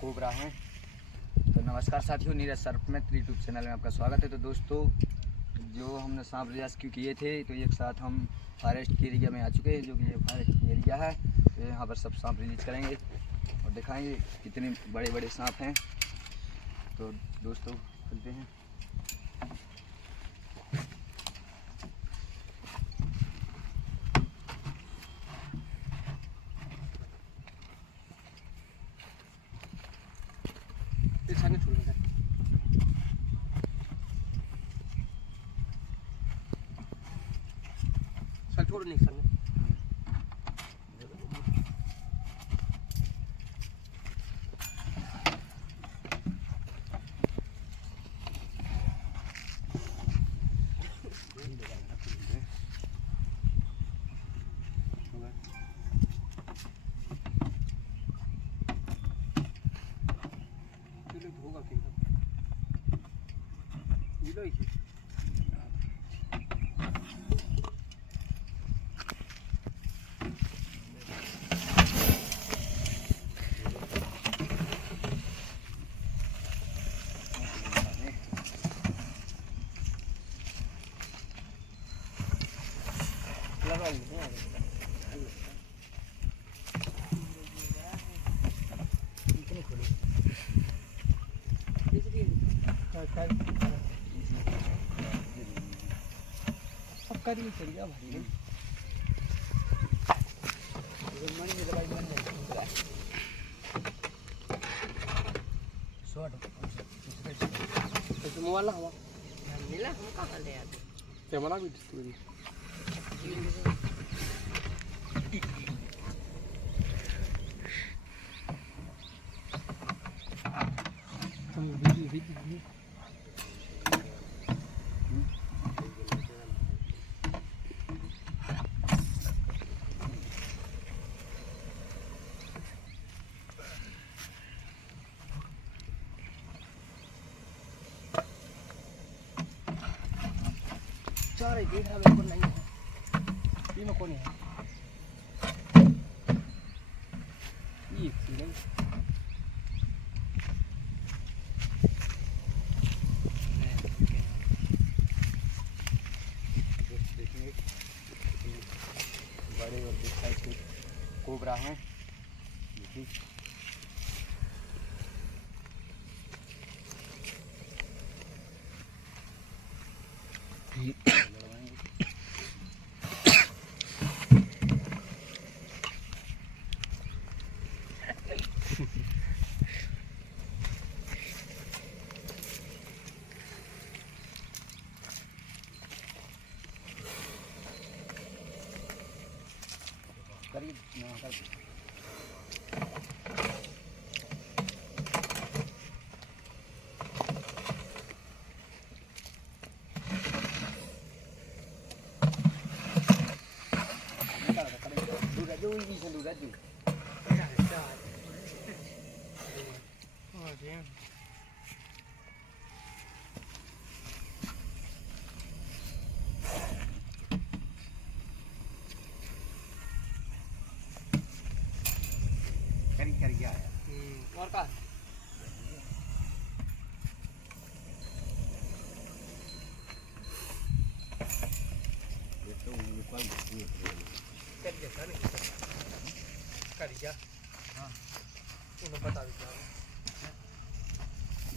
Cobra हैं। तो नमस्कार साथियों, नीरज सर्प में यूट्यूब चैनल में आपका स्वागत है। तो दोस्तों, जो हमने सांप रेस्क्यू किए थे तो एक साथ हम फॉरेस्ट के एरिया में आ चुके हैं, जो कि ये फॉरेस्ट की एरिया है। तो यहाँ पर सब सांप रिलीज करेंगे और दिखाएंगे कितने बड़े बड़े सांप हैं। तो दोस्तों चलते हैं। छोड़ नहीं सर होगा करी चलिए भाई मन में दवाई मन नहीं शॉट तो मोबाइल हवा मिला हम कहां ले आते कैमरा भी डिस्प्ले तुम वीडियो चार देख रहा है नहीं है तीनों कौन है ये नहीं देखेंगे बड़े और बिग साइज के कोबरा हैं। देखिए करीब कर गया है और का ये तो ऊपर कर देता नहीं कर गया हाँ उन्हें बता दिया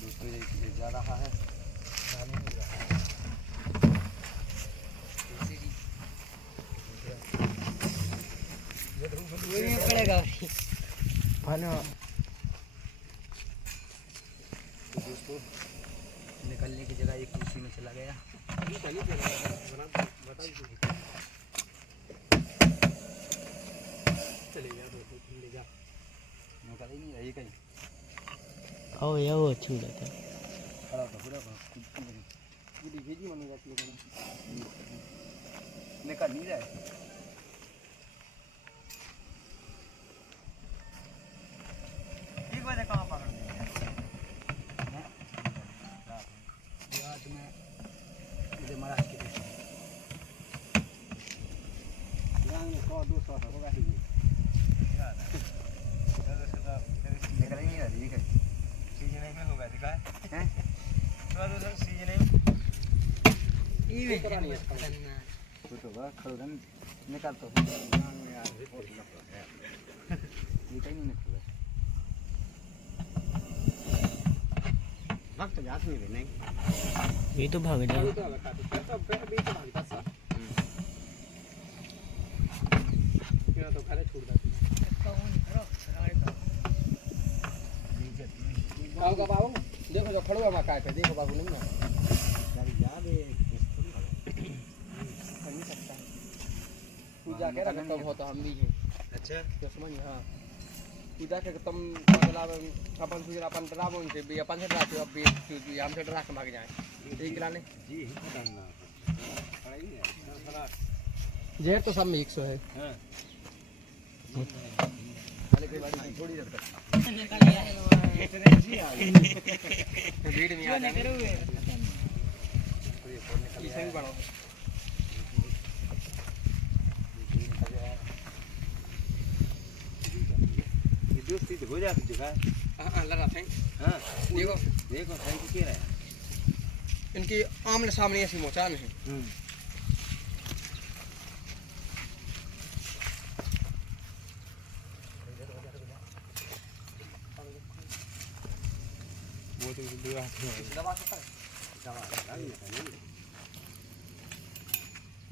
दूसरे ये जा रहा है जाने नहीं रहा ये पड़ेगा खाना। तो दोस्तों निकलने की जगह एक कुर्सी में चला गया। चले जा ले जा निकल ही नहीं रही कहीं। आओ या वो अच्छी लगता है खड़ा तो पूरा पूरी भेजी मम्मी जाती है निकल नहीं जाए। कहाँ पकड़ आज मैं मुझे महाराज के निकल ही नहीं रही है। तो बड़ा खड़ोदन निकाल तो ये कहीं नहीं निकल भाग तो जात नहीं ये तो भाग जाए तो भागता तो भागता सा ये तो खाली छोड़ देती आओ का बाबू देखो जो खड़ो है मकाई पे देखो बाबू नहीं ना याद है नहीं सकता पूजा के रखा तो बहुत हम भी है अच्छा तो समझ हां पूजा के तुम अगला अपन सुजरा अपन डरावो उनसे भी अपन से डराते हो अब भी हम से डरा के भाग जाए ठीक लाने जी करना पड़ाई है जेर तो सब में 100 है हां वाले कोई बात नहीं थोड़ी देर तक भीड़ में आ जाने ये सही बनाओ ये दोस्ती तो हो जाती जगह हां लगा थे हां देखो देखो थैंक यू कह रहा है इनकी आमने सामने ऐसी मोचान है वो तो दूर दबा सकता है दवा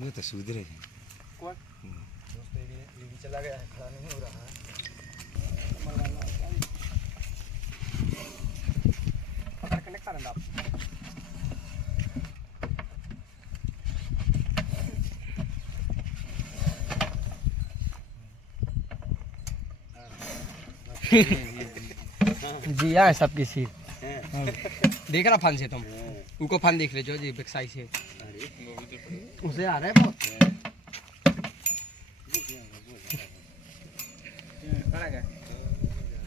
वो तो सुधर है कौन दोस्त ये भी चला गया है खड़ा नहीं हो रहा है पकड़ के निकाल आप जी हाँ सबकी सीट देख रहा फन से तुम उनको फन देख ले जो जी बिकसाई से उसे आ रहा है बहुत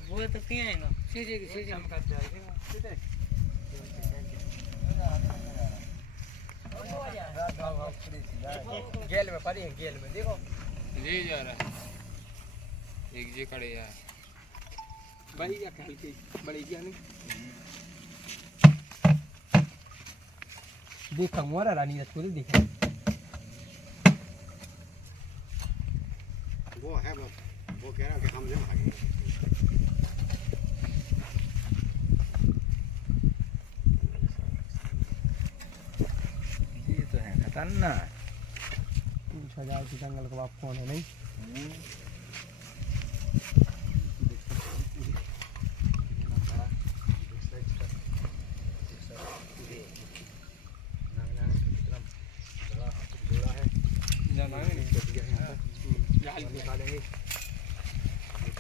वो तो क्या है ना सीधे हम कर जाएंगे गेल में पड़ी है गेल में देखो ले जा रहा है एक जे खड़े यार बड़ी या हल्की बड़ी क्या नहीं देख मोरा रानी रथ को देख वो है वो कह रहा है कि हम नहीं भागेंगे ये तो है खतरनाक पूछा जाए कि जंगल का बाप कौन है नहीं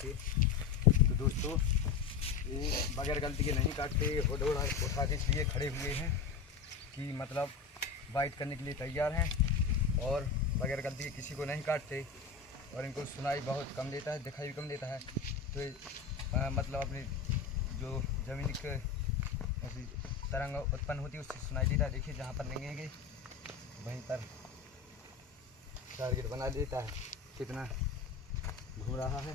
तो दोस्तों वो बगैर गलती के नहीं काटते होड़ा उठा के इसलिए खड़े हुए हैं कि मतलब वाइट करने के लिए तैयार हैं और बगैर गलती के किसी को नहीं काटते और इनको सुनाई बहुत कम देता है दिखाई भी कम देता है तो मतलब अपनी जो ज़मीन के ऐसी तरंग उत्पन्न होती है उससे सुनाई देता है। देखिए जहाँ पर लेंगे वहीं पर टारगेट बना देता है कितना घूम रहा है।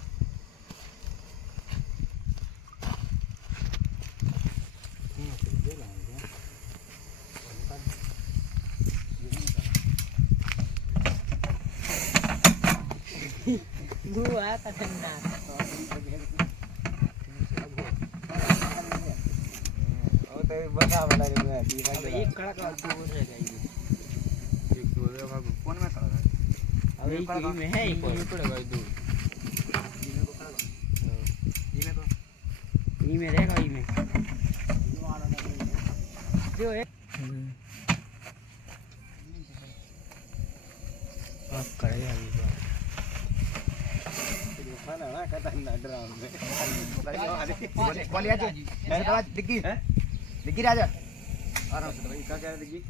बुआ पसंदा बता वाला अब एक कड़ा का दूर रह गई एक तो कौन में खड़ा है अब एक ही में है एक में पड़ेगा दूर ई में रहेगा ई में जो है अब करेगा अभी खाना ना कहता है ड्राम में बोलिए आज ऐसा दिग्गी है दिग्गी राजा आराम से भाई क्या कह रहे दिग्गी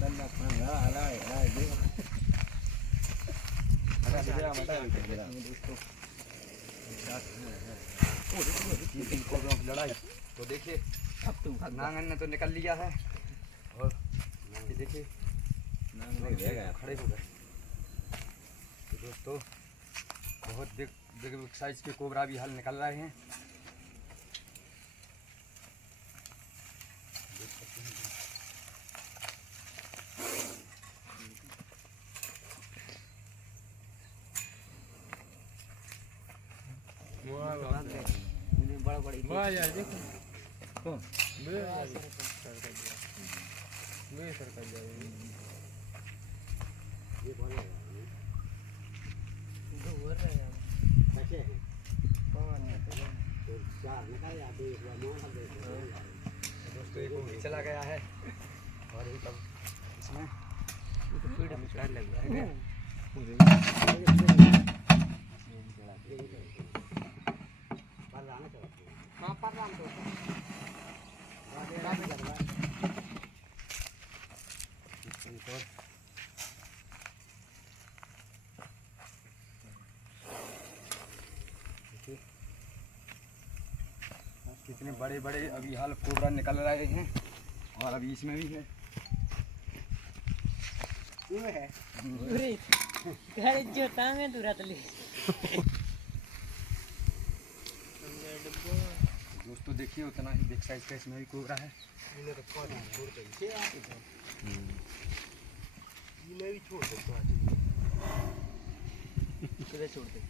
तन्ना खाना आला है दे अरे मेरा मटा दोस्तों ओ देखो लड़ाई तो देखिए अब तुम नांगन ने तो निकल लिया है और ये देखिए नांगन रह गया खड़े हो गए। तो दोस्तों बहुत बिग साइज के कोबरा भी हल निकल रहे हैं। बड़ा बड़ी वाह यार देखो कौन बे सरकार जाए दोस्तों एक वो चला गया है और एक अब इसमें तो पेड़ में चढ़ लग गया है हाँ पर राम तो कितने बड़े बड़े अभी हाल कोबरा निकल रहे हैं और अभी इसमें भी है घर जो टांगे तुरंत ली दोस्तों देखिए उतना ही बिग साइज का इसमें भी कोबरा है किधर छोड़ दे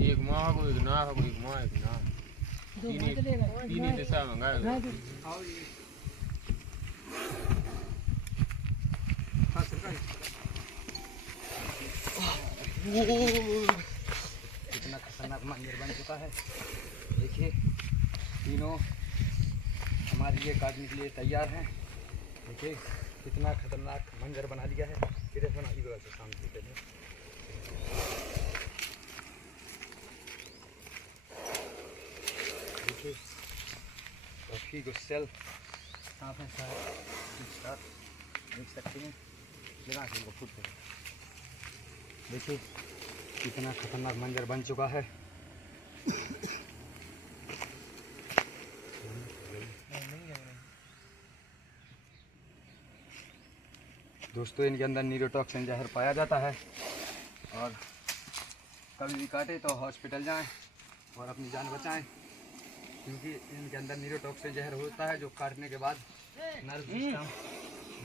एक माह को एक ना को एक माह एक ना तीन दिशा में गाय कितना खतरनाक मंदिर बन चुका है देखिए तीनों हमारे लिए काटने के लिए तैयार हैं देखिए कितना खतरनाक मंजर बना लिया है किधर बना ली से शांति से देखिए काफी गुस्सेल सांप है साथ देख सकते हैं लगा के इनको फुट देखिए कितना खतरनाक मंजर बन चुका है दोस्तों इनके अंदर न्यूरोटॉक्सिन जहर पाया जाता है और कभी भी काटे तो हॉस्पिटल जाएं और अपनी जान बचाएं क्योंकि इनके अंदर न्यूरोटॉक्सिन जहर होता है जो काटने के बाद नर्व सिस्टम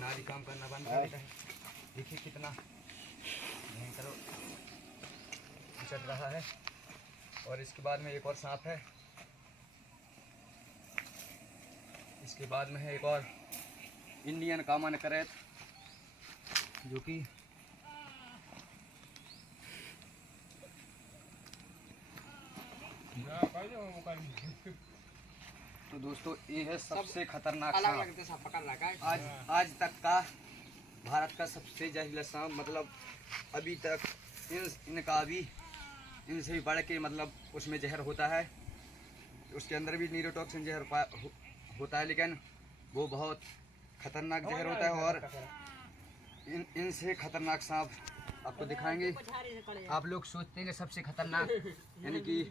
नाड़ी काम करना बंद कर देता है देखिए कितना भयंकर चल रहा है और इसके बाद में एक और सांप है इसके बाद में है एक और इंडियन कॉमन करैत जो कि तो दोस्तों ये है सबसे खतरनाक अलग सांप अलग दिशा पकड़ लगा है आज तक का भारत का सबसे जहरीला सांप मतलब अभी तक इनका भी इनसे भी बढ़ के मतलब उसमें जहर होता है उसके अंदर भी न्यूरोटॉक्सिन जहर होता है लेकिन वो बहुत खतरनाक जहर होता है और इनसे खतरनाक सांप आपको दिखाएंगे आप लोग सोचते हैं कि सबसे खतरनाक यानी कि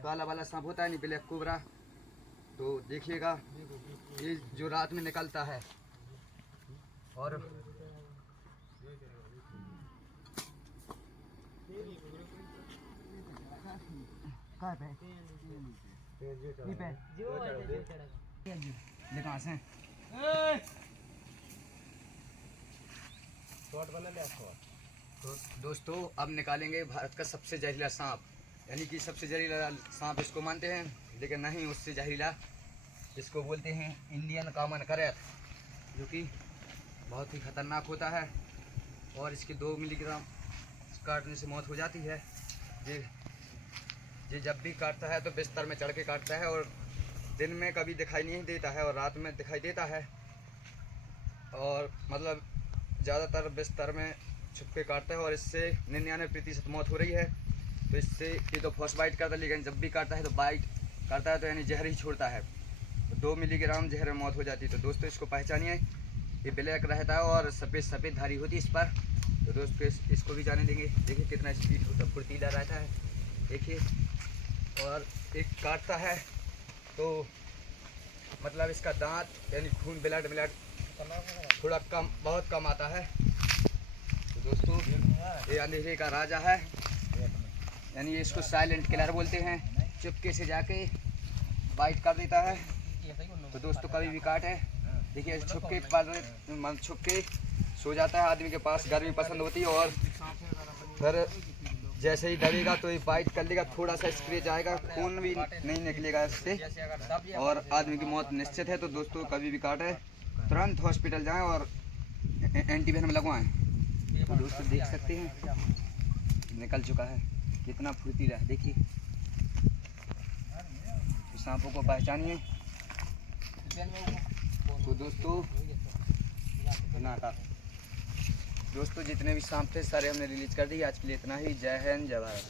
काला वाला सांप होता है नहीं ब्लैक कोबरा तो देखिएगा ये जो रात में निकलता है और कहाँ से तो दोस्तों अब निकालेंगे भारत का सबसे जहरीला सांप यानी कि सबसे जहरीला सांप इसको मानते हैं लेकिन नहीं उससे जहरीला इसको बोलते हैं इंडियन कॉमन करैत जो कि बहुत ही खतरनाक होता है और इसके 2 मिलीग्राम काटने से मौत हो जाती है ये जब भी काटता है तो बिस्तर में चढ़ के काटता है और दिन में कभी दिखाई नहीं देता है और रात में दिखाई देता है और मतलब ज़्यादातर बिस्तर में छुप के काटता है और इससे 99% मौत हो रही है तो इससे ये तो फर्स्ट बाइट करता है लेकिन जब भी काटता है तो बाइट करता है तो यानी जहर ही छोड़ता है तो 2 मिलीग्राम जहर में मौत हो जाती है तो दोस्तों इसको पहचानिए ये ब्लैक रहता है और सफ़ेद धारी होती है इस पर तो दोस्तों इसको भी जाने देंगे देखिए कितना स्पीड होता फुर्तीला रहता है देखिए और एक काटता है तो मतलब इसका दांत यानी खून ब्लड थोड़ा कम बहुत कम आता है तो दोस्तों ये अंधेरे का राजा है यानी ये इसको साइलेंट किलर बोलते हैं। चुपके से जाके बाइट कर देता है। तो दोस्तों कभी भी काटे, देखिए छुपके पर छुपके सो जाता है। आदमी के पास गर्मी पसंद होती है और फिर जैसे ही डरेगा तो ये बाइट कर लेगा, थोड़ा सा स्क्रेच आएगा, खून भी नहीं निकलेगा इससे और आदमी की मौत निश्चित है। तो दोस्तों कभी भी काटे तुरंत हॉस्पिटल जाएं और एंटीवेनम लगवाएं। तो दोस्तों देख सकते हैं निकल चुका है, कितना फुर्तीला है देखिए। तो सांपों को पहचानिए। तो दोस्तों जितने भी सांप थे सारे हमने रिलीज कर दिए। आज के लिए इतना ही। जय हिंद, जय भारत।